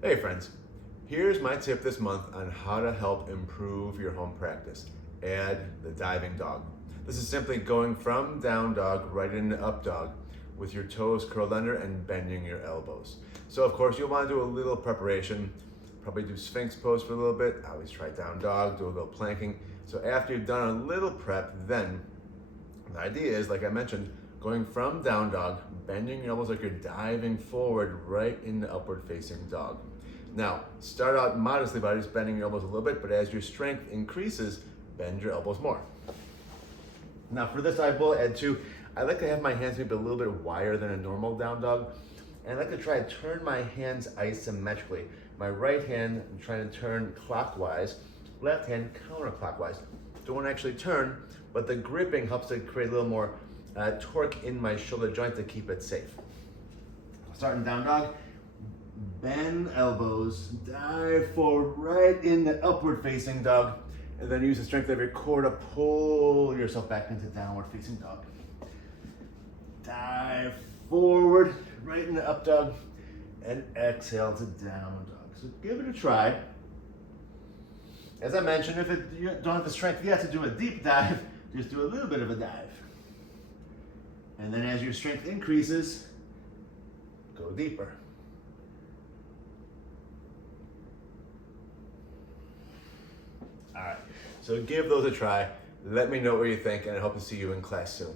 Hey friends, here's my tip this month on how to help improve your home practice. Add the diving dog. This is simply going from down dog right into up dog with your toes curled under and bending your elbows. So of course you'll want to do a little preparation, probably do Sphinx pose for a little bit, always try down dog, do a little planking. So after you've done a little prep, then the idea is, like I mentioned, going from down dog, bending your elbows like you're diving forward right into upward facing dog. Now, start out modestly by just bending your elbows a little bit, but as your strength increases, bend your elbows more. Now for this, I will add too, I like to have my hands maybe a little bit wider than a normal down dog. And I like to try to turn my hands isometrically. My right hand, I'm trying to turn clockwise, left hand counterclockwise. Don't want to actually turn, but the gripping helps to create a little more torque in my shoulder joint to keep it safe. Starting down dog, bend elbows, dive forward right into upward facing dog, and then use the strength of your core to pull yourself back into downward facing dog. Dive forward right into up dog, and exhale to down dog. So give it a try. As I mentioned, if you don't have the strength yet to do a deep dive, just do a little bit of a dive. And then as your strength increases, go deeper. All right, so give those a try. Let me know what you think, and I hope to see you in class soon.